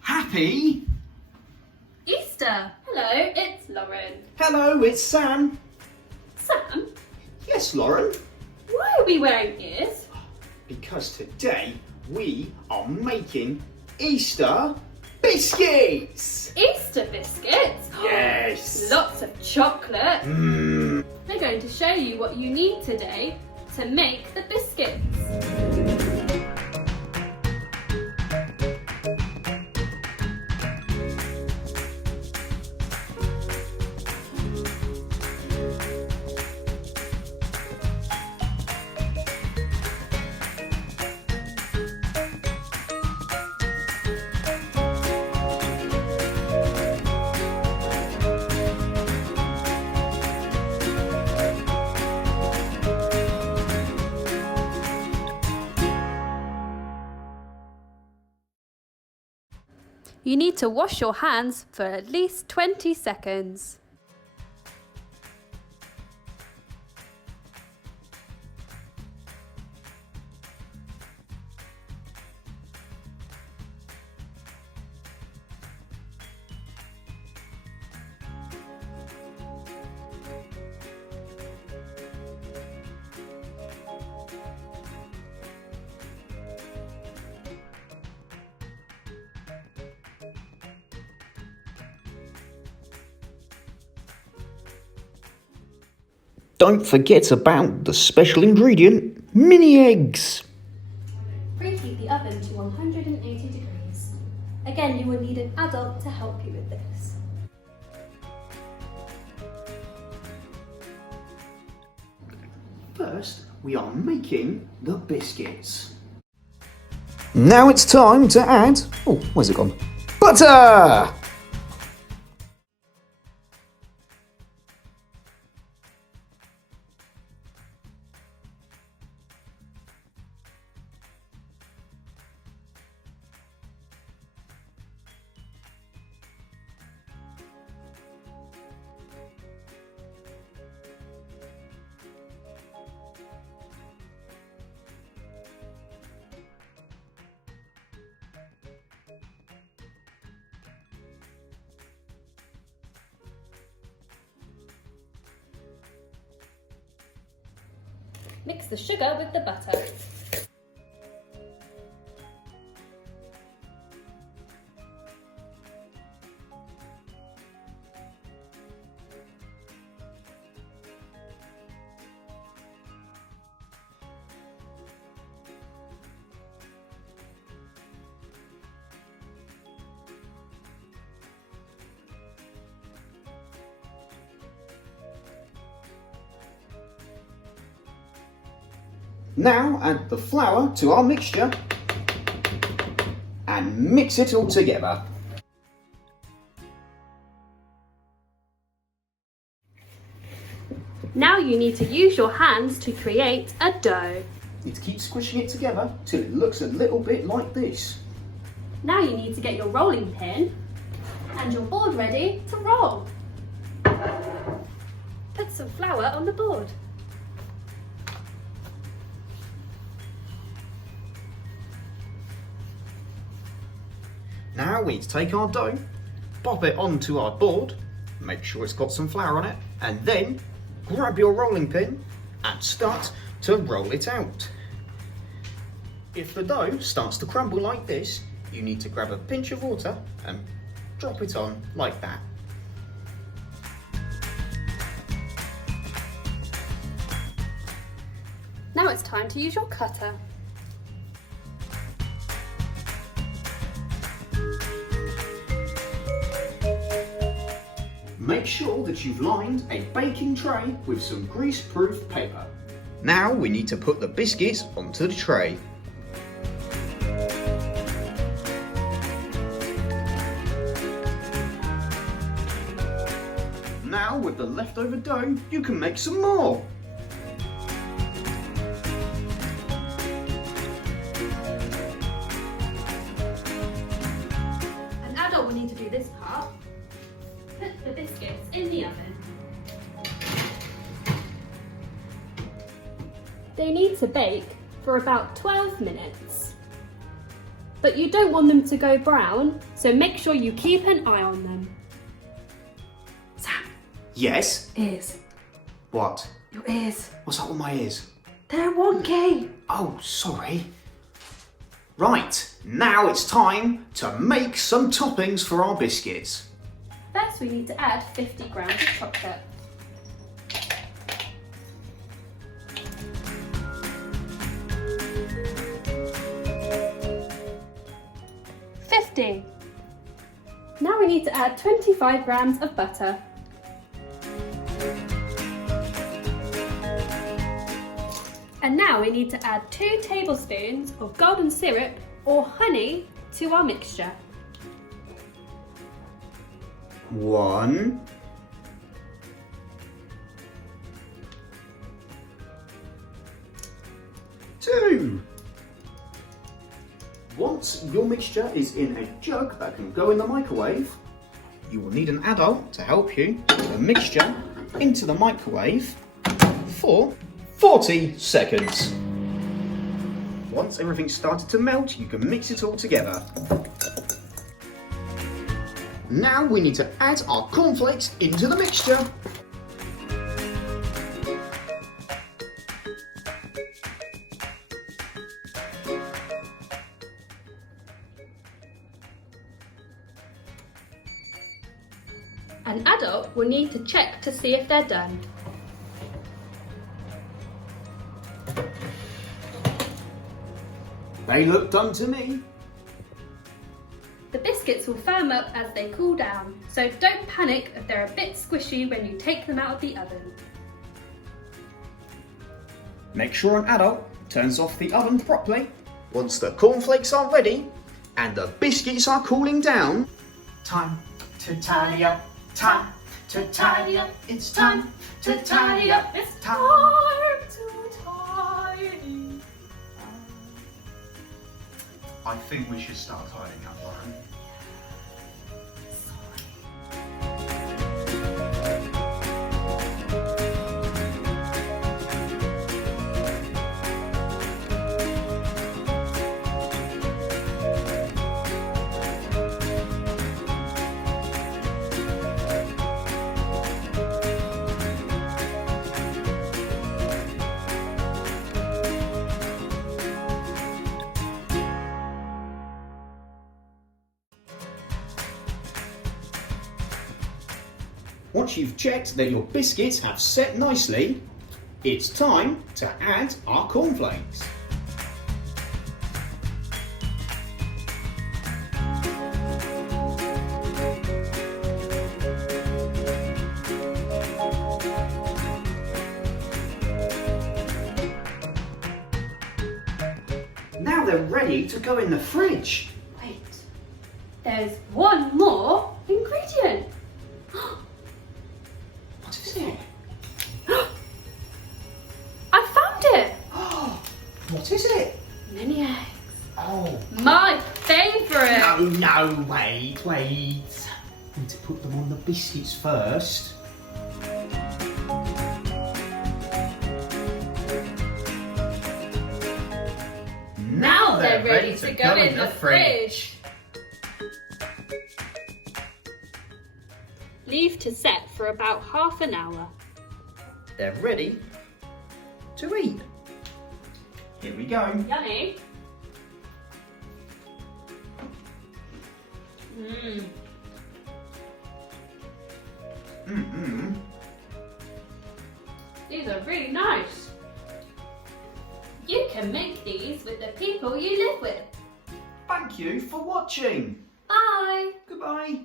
Happy Easter! Hello, it's Lauren. Hello, it's Sam. Sam, Yes, Lauren. why are we wearing ears? Because today we are making Easter biscuits. Easter biscuits? Yes. Lots of chocolate. Mmm. We're going to show you what you need today to make the biscuits. You need to wash your hands for at least 20 seconds. Don't forget about the special ingredient, mini eggs. Preheat the oven to 180 degrees. Again, you will need an adult to help you with this. First, we are making the biscuits. Now it's time to add, oh, where's it gone? Butter! Mix the sugar with the butter. Now add the flour to our mixture and mix it all together. Now you need to use your hands to create a dough. You need to keep squishing it together till it looks a little bit like this. Now you need to get your rolling pin and your board ready to roll. Put some flour on the board. Now we need to take our dough, pop it onto our board, make sure it's got some flour on it, and then grab your rolling pin and start to roll it out. If the dough starts to crumble like this, you need to grab a pinch of water and drop it on like that. Now it's time to use your cutter. Make sure that you've lined a baking tray with some grease-proof paper. Now we need to put the biscuits onto the tray. Now with the leftover dough, you can make some more. An adult will need to do this part. Put the biscuits in the oven. They need to bake for about 12 minutes. but you don't want them to go brown, so make sure you keep an eye on them. Sam, Yes? ears. What? Your ears. What's up with my ears? They're wonky. Oh, sorry. Right, now it's time to make some toppings for our biscuits. First we need to add 50 grams of chocolate. Now we need to add 25 grams of butter. And now we need to add 2 tablespoons of golden syrup or honey to our mixture. 1, 2. Once your mixture is in a jug that can go in the microwave, you will need an adult to help you put the mixture into the microwave for 40 seconds. Once everything's started to melt, you can mix it all together. Now we need to add our cornflakes into the mixture. An adult will need to check to see if they're done. They look done to me. The biscuits will firm up as they cool down, so don't panic if they're a bit squishy when you take them out of the oven. Make sure an adult turns off the oven properly. Once the cornflakes are ready and the biscuits are cooling down, time to tidy up, time to tidy up, it's time to tidy up, it's time to tidy up. I think we should start tidying up, Lauren. Once you've checked that your biscuits have set nicely, it's time to add our cornflakes. Now they're ready to go in the fridge. Wait, there's one more ingredient. What is it? I found it! What is it? Mini eggs. Oh. My favourite! No, wait. Need to put them on the biscuits first. Now they're ready to go in the fridge. Leave to set for about half an hour. They're ready to eat. Here we go. Yummy. Mmm. Mm-mm. These are really nice. You can make these with the people you live with. Thank you for watching. Bye. Goodbye.